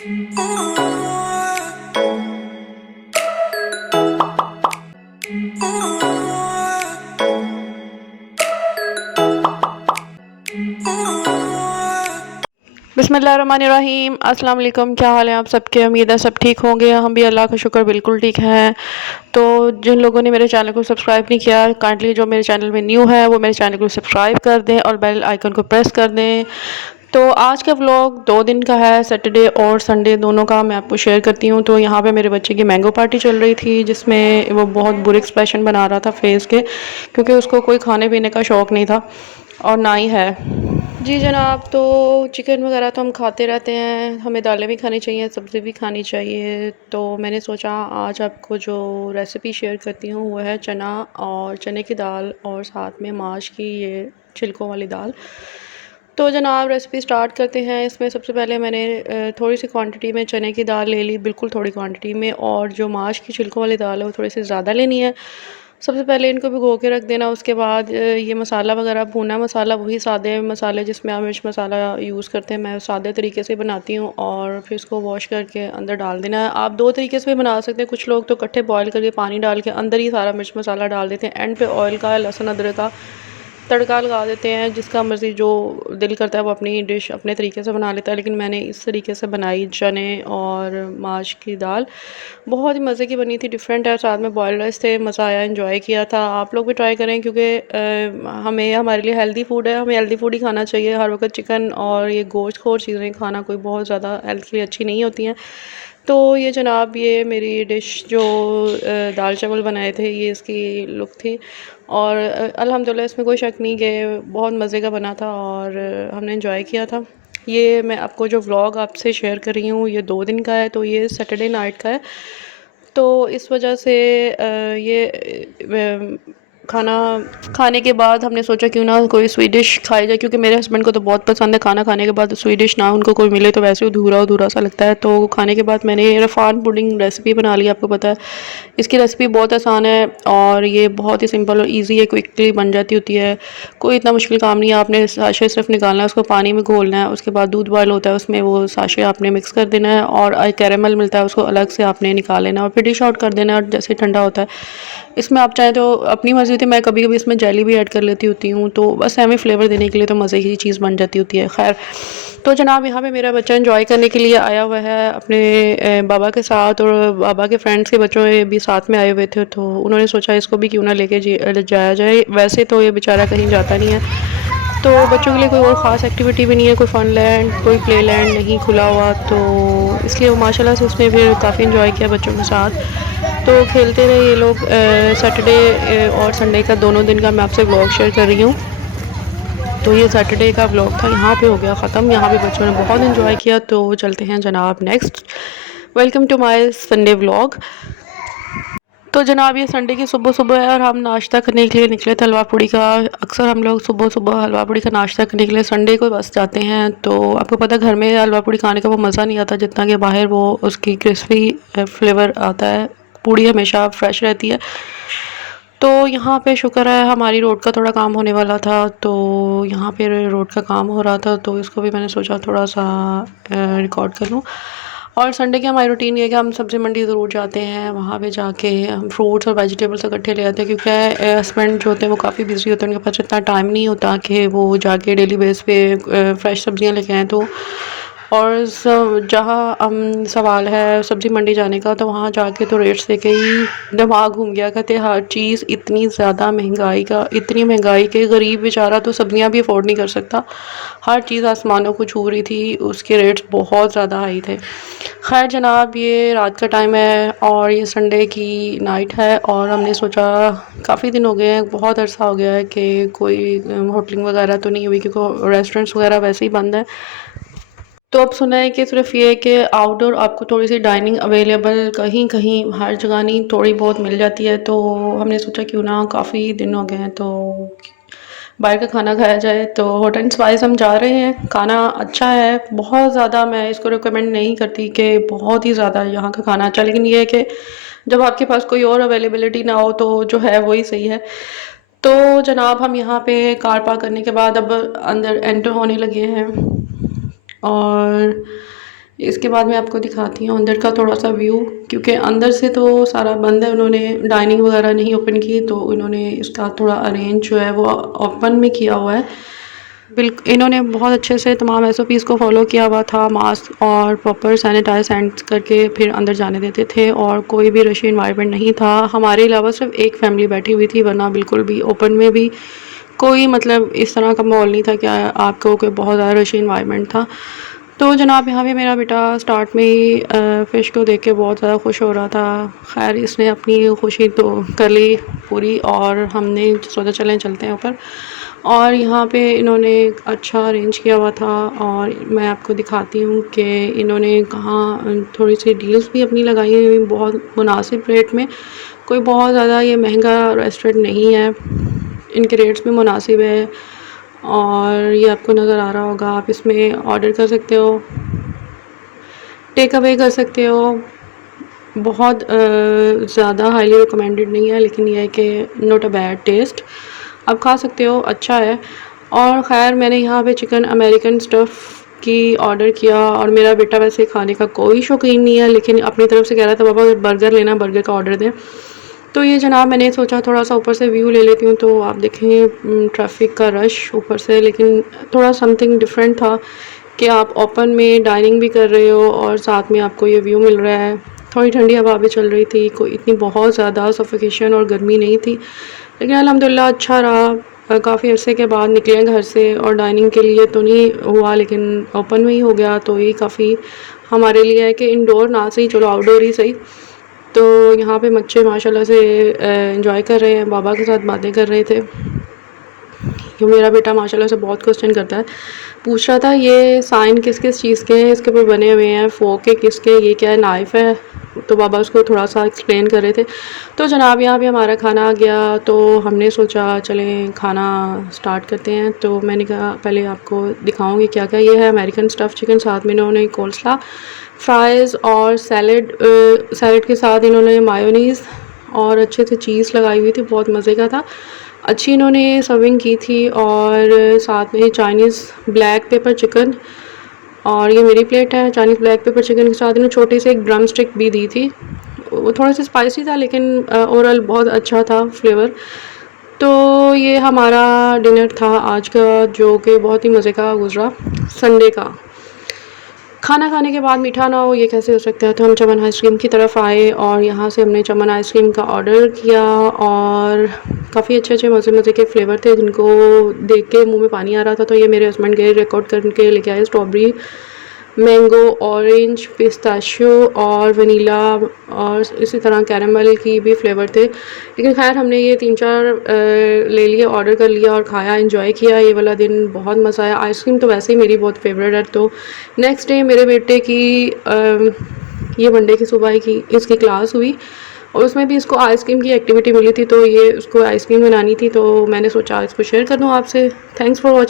बिस्मिल्लाहिर्रहमानिर्रहीम। अस्सलाम वालेकुम। क्या हाल है आप सबके? उम्मीद है सब ठीक होंगे। हम भी अल्लाह का शुक्र बिल्कुल ठीक हैं। तो जिन लोगों ने मेरे चैनल को सब्सक्राइब नहीं किया, काइंडली जो मेरे चैनल में न्यू है वो मेरे चैनल को सब्सक्राइब कर दें और बेल आइकन को प्रेस कर दें। तो आज का व्लॉग 2 दिन का है, सैटरडे और संडे दोनों का मैं आपको शेयर करती हूँ। तो यहाँ पे मेरे बच्चे की मैंगो पार्टी चल रही थी, जिसमें वो बहुत बुरे एक्सप्रेशन बना रहा था फेस के, क्योंकि उसको कोई खाने पीने का शौक़ नहीं था और ना ही है। जी जनाब, तो चिकन वगैरह तो हम खाते रहते हैं, हमें दालें भी खानी चाहिए, सब्ज़ी भी खानी चाहिए। तो मैंने सोचा आज आपको जो रेसिपी शेयर करती हूँ वो है चना और चने की दाल और साथ में माश की ये छिलकों वाली दाल। तो जनाब रेसिपी स्टार्ट करते हैं। इसमें सबसे पहले मैंने थोड़ी सी क्वांटिटी में चने की दाल ले ली, बिल्कुल थोड़ी क्वांटिटी में, और जो माश की छिलकों वाली दाल है वो थोड़ी सी ज़्यादा लेनी है। सबसे पहले इनको भिगो के रख देना। उसके बाद ये मसाला वगैरह भुना मसाला, वही सादे मसाले जिसमें आप मिर्च मसाला यूज़ करते हैं, मैं सादे तरीके से बनाती हूँ। और फिर इसको वॉश करके अंदर डाल देना है। आप दो तरीके से भी बना सकते हैं। कुछ लोग तो इकट्ठे बॉयल करके पानी डाल के अंदर ही सारा मिर्च मसाला डाल देते हैं, एंड पे ऑयल का, लहसुन अदरक का तड़का लगा देते हैं। जिसका मर्ज़ी जो दिल करता है वो अपनी डिश अपने तरीके से बना लेता है, लेकिन मैंने इस तरीके से बनाई। चने और माश की दाल बहुत ही मज़े की बनी थी, डिफरेंट है। साथ में बॉयल्ड राइस थे, मज़ा आया, एंजॉय किया था। आप लोग भी ट्राई करें, क्योंकि हमें, हमारे लिए हेल्दी फूड है, हमें हेल्दी फूड ही खाना चाहिए। हर वक्त चिकन और ये गोश्त खोर चीज़ें खाना कोई बहुत ज़्यादा हेल्थ के लिए अच्छी नहीं होती हैं। तो ये जनाब, ये मेरी डिश जो दाल चावल बनाए थे, ये इसकी लुक थी। और अल्हम्दुलिल्लाह इसमें कोई शक नहीं कि बहुत मज़े का बना था और हमने एंजॉय किया था। ये मैं आपको जो व्लॉग आपसे शेयर कर रही हूँ ये 2 दिन का है, तो ये सैटरडे नाइट का है। तो इस वजह से खाना खाने के बाद हमने सोचा क्यों ना कोई स्वीट डिश खाई जाए, क्योंकि मेरे हस्बैंड को तो बहुत पसंद है खाना खाने के बाद स्वीट डिश ना उनको कोई मिले तो वैसे अधूरा अधूरा सा लगता है। तो खाने के बाद मैंने रफ़ान पुडिंग रेसिपी बना ली। आपको पता है इसकी रेसिपी बहुत आसान है और ये बहुत ही सिंपल और ईजी है, क्विकली बन जाती होती है। कोई इतना मुश्किल काम नहीं है। आपने साशे सिर्फ निकालना है, उसको पानी में घोलना है, उसके बाद दूध बॉयल होता है, उसमें वो साशे आपने मिक्स कर देना है और कैरेमल मिलता है, उसको अलग से आपने निकाल लेना है और फिर डिश आउट कर देना है। और जैसे ठंडा होता है इसमें आप चाहें तो अपनी मर्ज़ी थी, मैं कभी कभी इसमें जेली भी ऐड कर लेती होती हूँ, तो बस हमें फ्लेवर देने के लिए तो मज़े की चीज़ बन जाती होती है। खैर, तो जनाब यहाँ पे मेरा बच्चा एंजॉय करने के लिए आया हुआ है अपने बाबा के साथ, और बाबा के फ्रेंड्स के बच्चों भी साथ में आए हुए थे। तो उन्होंने सोचा इसको भी क्यों ना लेके जाया जाए। वैसे तो ये बेचारा कहीं जाता नहीं है, तो बच्चों के लिए कोई और ख़ास एक्टिविटी भी नहीं है, कोई फ़न लैंड, कोई प्ले लैंड नहीं खुला हुआ, तो इसलिए वो माशाल्लाह से उसने फिर काफ़ी एंजॉय किया बच्चों के साथ। तो खेलते रहे ये लोग। सैटरडे और संडे का दोनों दिन का मैं आपसे व्लॉग शेयर कर रही हूँ। तो ये सैटरडे का व्लॉग था, यहाँ पे हो गया ख़त्म। यहाँ पे बच्चों ने बहुत एंजॉय किया। तो चलते हैं जनाब next. Welcome to my Sunday vlog. तो जनाब ये संडे की सुबह सुबह है और हम नाश्ता करने के लिए निकले थे हलवा पूड़ी का। अक्सर हम लोग सुबह सुबह हलवा पूड़ी का नाश्ता करने के लिए संडे को बस जाते हैं। तो आपको पता है घर में हलवा पूड़ी खाने का वो मज़ा नहीं आता जितना कि बाहर वो उसकी क्रिस्पी फ्लेवर आता है। पूड़ी हमेशा फ्रेश रहती है। तो यहाँ पे शुक्र है हमारी रोड का थोड़ा काम होने वाला था, तो यहाँ पे रोड का काम हो रहा था, तो इसको भी मैंने सोचा थोड़ा सा रिकॉर्ड कर लूँ। और संडे की हमारी रूटीन ये है कि हम सब्ज़ी मंडी ज़रूर जाते हैं। वहाँ पे जाके हम फ्रूट्स और वेजिटेबल्स इकट्ठे ले आते हैं, क्योंकि हस्बैंड जो होते हैं वो काफ़ी बिजी होते हैं, उनके पास इतना टाइम नहीं होता कि वो जाके डेली बेस पे फ्रेश सब्ज़ियाँ लेके आएँ। तो और जहाँ सवाल है सब्ज़ी मंडी जाने का, तो वहाँ जाके तो रेट्स देखे ही दिमाग घूम गया। कहते हर चीज़ इतनी ज़्यादा महंगाई का, इतनी महंगाई के गरीब बेचारा तो सब्ज़ियाँ भी अफोर्ड नहीं कर सकता। हर चीज़ आसमानों को छू रही थी, उसके रेट्स बहुत ज़्यादा हाई थे। खैर जनाब, ये रात का टाइम है और ये संडे की नाइट है, और हमने सोचा काफ़ी दिन हो गए हैं, बहुत अरसा हो गया है कि कोई होटलिंग वगैरह तो नहीं हुई, क्योंकि रेस्टोरेंट्स वगैरह वैसे ही बंद हैं। तो अब सुना है कि सिर्फ ये है कि आउटडोर आपको थोड़ी सी डाइनिंग अवेलेबल कहीं कहीं, हर जगह नहीं, थोड़ी बहुत मिल जाती है। तो हमने सोचा क्यों ना, काफ़ी दिन हो गए हैं तो बाहर का खाना खाया जाए। तो होटल्स वाइज हम जा रहे हैं। खाना अच्छा है, बहुत ज़्यादा मैं इसको रिकमेंड नहीं करती कि बहुत ही ज़्यादा यहाँ का खाना अच्छा, लेकिन ये है कि जब आपके पास कोई और अवेलेबिलिटी ना हो तो जो है वही सही है। तो जनाब हम यहाँ पे कार पार्क करने के बाद अब अंदर एंटर होने लगे हैं, और इसके बाद मैं आपको दिखाती हूँ अंदर का थोड़ा सा व्यू, क्योंकि अंदर से तो सारा बंद है, उन्होंने डाइनिंग वगैरह नहीं ओपन की, तो इन्होंने इसका थोड़ा अरेंज जो है वो ओपन में किया हुआ है। बिल्कुल इन्होंने बहुत अच्छे से तमाम SOPs को फॉलो किया हुआ था, मास्क और प्रॉपर सैनिटाइज हैंड्स करके फिर अंदर जाने देते थे, और कोई भी रशी इन्वायरमेंट नहीं था। हमारे अलावा सिर्फ एक फैमिली बैठी हुई थी, वरना बिल्कुल भी ओपन में भी कोई मतलब इस तरह का माहौल नहीं था कि आपको कोई बहुत ज़्यादा रशी इन्वायरमेंट था। तो जनाब यहाँ पे मेरा बेटा स्टार्ट में ही फ़िश को देख के बहुत ज़्यादा खुश हो रहा था। खैर इसने अपनी खुशी तो कर ली पूरी, और हमने सोचा चलें चलते हैं ऊपर। और यहाँ पे इन्होंने अच्छा अरेंज किया हुआ था, और मैं आपको दिखाती हूँ कि इन्होंने कहाँ थोड़ी सी डील्स भी अपनी लगाई हुई बहुत मुनासिब रेट में। कोई बहुत ज़्यादा ये महंगा रेस्टोरेंट नहीं है, इनके रेट्स भी मुनासिब है। और ये आपको नज़र आ रहा होगा, आप इसमें ऑर्डर कर सकते हो, टेक अवे कर सकते हो। बहुत ज़्यादा हाईली रिकमेंडेड नहीं है, लेकिन यह है कि नॉट अ बैड टेस्ट, आप खा सकते हो, अच्छा है। और ख़ैर मैंने यहाँ पे चिकन अमेरिकन स्टफ़ की ऑर्डर किया, और मेरा बेटा वैसे खाने का कोई शौकीन नहीं है, लेकिन अपनी तरफ से कह रहा था पापा अगर बर्गर लेना बर्गर का ऑर्डर दें। तो ये जनाब मैंने सोचा थोड़ा सा ऊपर से व्यू ले लेती हूँ, तो आप देखें ट्रैफिक का रश ऊपर से, लेकिन थोड़ा समथिंग डिफरेंट था कि आप ओपन में डाइनिंग भी कर रहे हो और साथ में आपको ये व्यू मिल रहा है। थोड़ी ठंडी हवा भी चल रही थी, कोई इतनी बहुत ज़्यादा सफोकेशन और गर्मी नहीं थी, लेकिन अल्हम्दुलिल्लाह अच्छा रहा। काफ़ी अरसे के बाद निकले घर से, और डाइनिंग के लिए तो नहीं हुआ लेकिन ओपन में ही हो गया, तो ये काफ़ी हमारे लिए है कि इंडोर ना सही चलो आउटडोर ही सही। तो यहाँ पे बच्चे माशाल्लाह से एंजॉय कर रहे हैं, बाबा के साथ बातें कर रहे थे। कि मेरा बेटा माशाल्लाह से बहुत क्वेश्चन करता है, पूछ रहा था ये साइन किस किस चीज़ के हैं, इसके ऊपर बने हुए हैं, फोक के किसके, ये क्या है, नाइफ़ है। तो बाबा उसको थोड़ा सा एक्सप्लेन कर रहे थे। तो जनाब यहाँ पे हमारा खाना आ गया, तो हमने सोचा चलें खाना स्टार्ट करते हैं। तो मैंने कहा पहले आपको दिखाऊंगी क्या क्या। ये है अमेरिकन स्टफ़ चिकन, साथ में इन्होंने कोल्स्ला, फ्राइज़ और सैलड, सैलड के साथ इन्होंने मायोनीज़ और अच्छे से चीज़ लगाई हुई थी, बहुत मज़े का था। अच्छी इन्होंने सर्विंग की थी, और साथ में चाइनीज़ ब्लैक पेपर चिकन, और ये मेरी प्लेट है। चाइनीज़ ब्लैक पेपर चिकन के साथ इन्होंने छोटी सी एक ड्रम स्टिक भी दी थी, वो थोड़ा सा स्पाइसी था लेकिन ओवरऑल बहुत अच्छा था फ्लेवर। तो ये हमारा डिनर था आज का, जो कि बहुत ही मज़े का गुजरा संडे का। खाना खाने के बाद मीठा ना हो ये कैसे हो सकता है। तो हम चमन आइसक्रीम की तरफ आए, और यहाँ से हमने चमन आइसक्रीम का ऑर्डर किया, और काफ़ी अच्छे अच्छे मज़े मज़े के फ्लेवर थे जिनको देख के मुंह में पानी आ रहा था। तो ये मेरे हस्बैंड गए रिकॉर्ड करके लेके आए, स्ट्रॉबेरी, मैंगो, ऑरेंज, पिस्ताशियो और वनीला, और इसी तरह कैरमल की भी फ्लेवर थे। लेकिन खैर हमने ये 3-4 ले लिए, ऑर्डर कर लिया और खाया, एंजॉय किया। ये वाला दिन बहुत मज़ा आया। आइसक्रीम तो वैसे ही मेरी बहुत फेवरेट है। तो नेक्स्ट डे मेरे बेटे की ये मंडे की सुबह की इसकी क्लास हुई, और उसमें भी इसको आइसक्रीम की एक्टिविटी मिली थी, तो ये उसको आइसक्रीम बनानी थी, तो मैंने सोचा इसको शेयर कर दूँ आपसे। Thanks for watching.